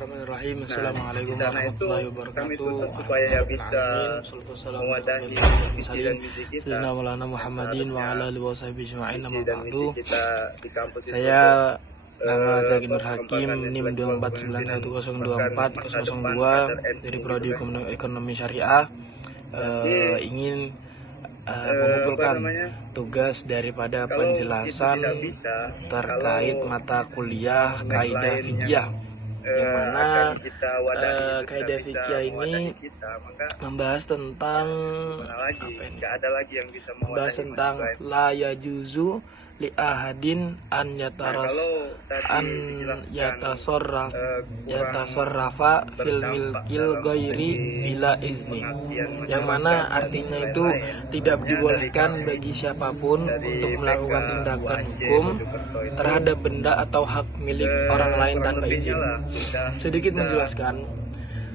Bismillahirrahmanirrahim. Nah, Assalamualaikum di sana itu warahmatullahi kami wabarakatuh. tuntut supaya bisa mewadahi visi dan misi kita, Sayyidina Maulana yang Muhammadin wa seharusnya ala alihi washabihi ajma'in, visi amma dan misi ba'du. kita di kampus itu Saya untuk nama Zaki Nur Hakim, perkembangan NIM intelektual kepemimpinan, bahkan masa depan 2491024 kadar NU dari gitu Prodi kan. Ekonomi Syariah. Nanti Ingin apa mengumpulkan namanya, tugas daripada kalau itu penjelasan tidak bisa, terkait kalau mata kuliah snack kaidah lain fikih, yang mana akan kita wadahi itu tidak kaidah bisa fikih ini mewadahi kita, maka membahas tentang mana lagi, apa ini? nggak ada lagi yang bisa Membahas mewadahi tentang mahasiswa. la yajuzu li ahadin an Nah, yataras kalau an tadi dijelaskan yatasarraf kurang yatasarrafa fil berdampak milkil dalam ghairi segi bila izni, pengertian yang masyarakat mana dan artinya lain-lain, itu tidak khususnya dibolehkan dari bagi siapapun dari untuk melakukan BK tindakan UAJ hukum Mojokerto itu, terhadap benda atau hak milik orang lain kurang tanpa lebihnya izin. lah sudah Sedikit bisa menjelaskan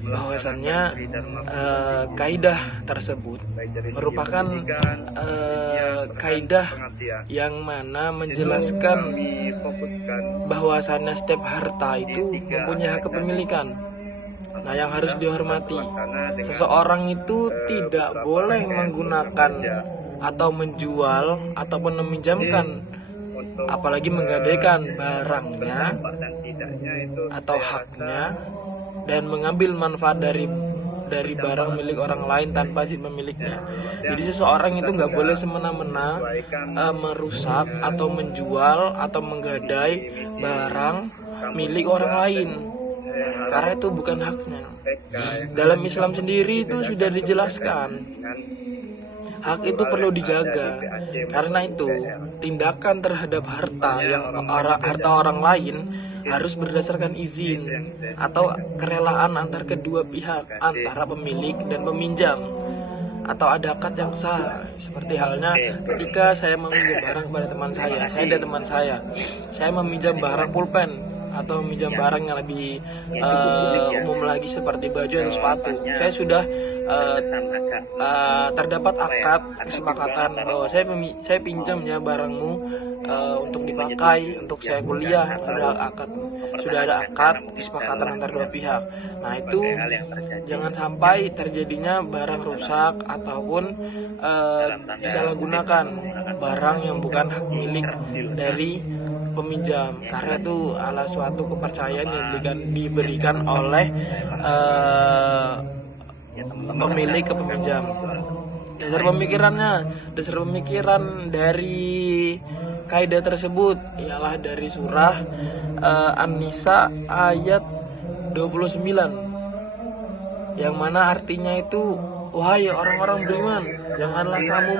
bahwasannya melaksanakan Tri Dharma Putra kaidah tersebut baik dari segi merupakan pendidikan, ilmiah, bahkan kaidah pengabdian. yang mana Itu menjelaskan kami fokuskan bahwasannya setiap harta itu di 3 mempunyai hak aspek. kepemilikan. Nah, yang harus dihormati, Terlaksana dengan seseorang itu tidak beberapa boleh rangkaian menggunakan kerja atau menjual ataupun meminjamkan, untuk apalagi menggadaikan barangnya berdampak dan tidaknya itu atau saya haknya, rasa dan mengambil manfaat dari barang milik orang lain tanpa izin pemiliknya. Jadi seseorang itu nggak boleh semena-mena merusak atau menjual atau menggadai barang milik orang lain, karena itu bukan haknya. Dalam Islam sendiri itu sudah dijelaskan, hak itu perlu dijaga. Karena itu tindakan terhadap harta harta orang lain harus berdasarkan izin atau kerelaan antar kedua pihak, antara pemilik dan peminjam, atau ada akad yang sah. Seperti halnya ketika saya meminjam barang kepada teman saya dan teman saya meminjam barang pulpen atau meminjam barang yang lebih umum lagi seperti baju atau sepatu. Saya sudah terdapat akad kesepakatan bahwa saya pinjam ya barangmu untuk dipakai untuk saya kuliah. Sudah ada akad kesepakatan antar dua pihak. Nah, itu jangan sampai terjadinya barang rusak ataupun disalahgunakan barang yang bukan hak milik dari peminjam, karena itu adalah suatu kepercayaan yang diberikan oleh pemilik ke peminjam. Dasar pemikiran dari kaidah tersebut ialah dari surah An-Nisa ayat 29, yang mana artinya itu, wahai orang-orang beriman, janganlah kamu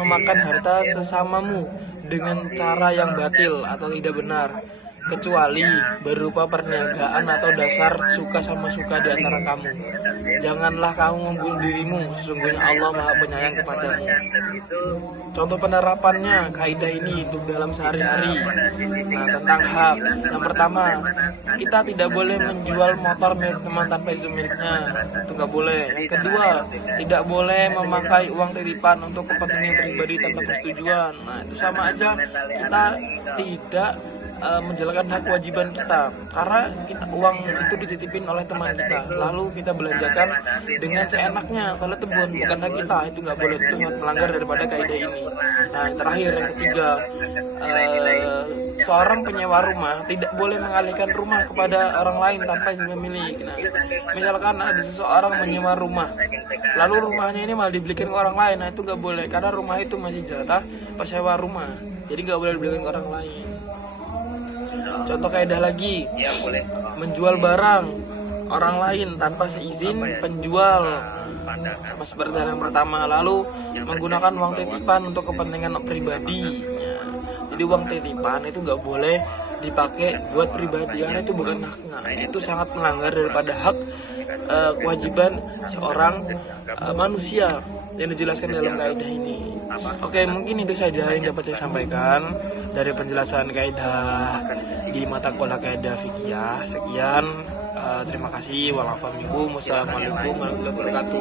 memakan harta sesamamu dengan cara yang batil atau tidak benar, kecuali berupa perniagaan atau dasar suka sama suka di antara kamu. Janganlah kamu membunuh dirimu, sesungguhnya Allah Maha Penyayang kepadamu. Contoh penerapannya kaidah ini untuk dalam sehari-hari. Nah, tentang hak, yang pertama, kita tidak boleh menjual motor milik teman tanpa izin miliknya, itu nggak boleh. Yang kedua, tidak boleh memakai uang titipan untuk kepentingan pribadi tanpa persetujuan. Nah, itu sama aja kita tidak menjalankan hak kewajiban kita, karena uang itu dititipin oleh teman kita, lalu kita belanjakan dengan seenaknya, kalau itu bukan hak kita, itu nggak boleh, itu sangat melanggar daripada kaidah ini. Nah, yang terakhir, yang ketiga, seorang penyewa rumah tidak boleh mengalihkan rumah kepada orang lain tanpa izin pemilik. Nah, misalkan ada seseorang menyewa rumah, lalu rumahnya ini malah dibelikan ke orang lain, nah itu nggak boleh, karena rumah itu masih jatah pesewa rumah, jadi nggak boleh dibelikan ke orang lain. Contoh kaidah lagi, menjual barang orang lain tanpa seizin penjual, seperti yang pertama. Lalu menggunakan uang titipan untuk kepentingan pribadi. Jadi uang titipan itu nggak boleh dipakai buat pribadi, karena itu bukan haknya. Itu sangat melanggar daripada hak kewajiban seorang manusia yang dijelaskan dalam kaidah ini. Oke, mungkin itu saja yang dapat saya sampaikan dari penjelasan kaidah di mata kuliah kaidah fikih. Sekian, terima kasih. Wassalamualaikum warahmatullahi wabarakatuh.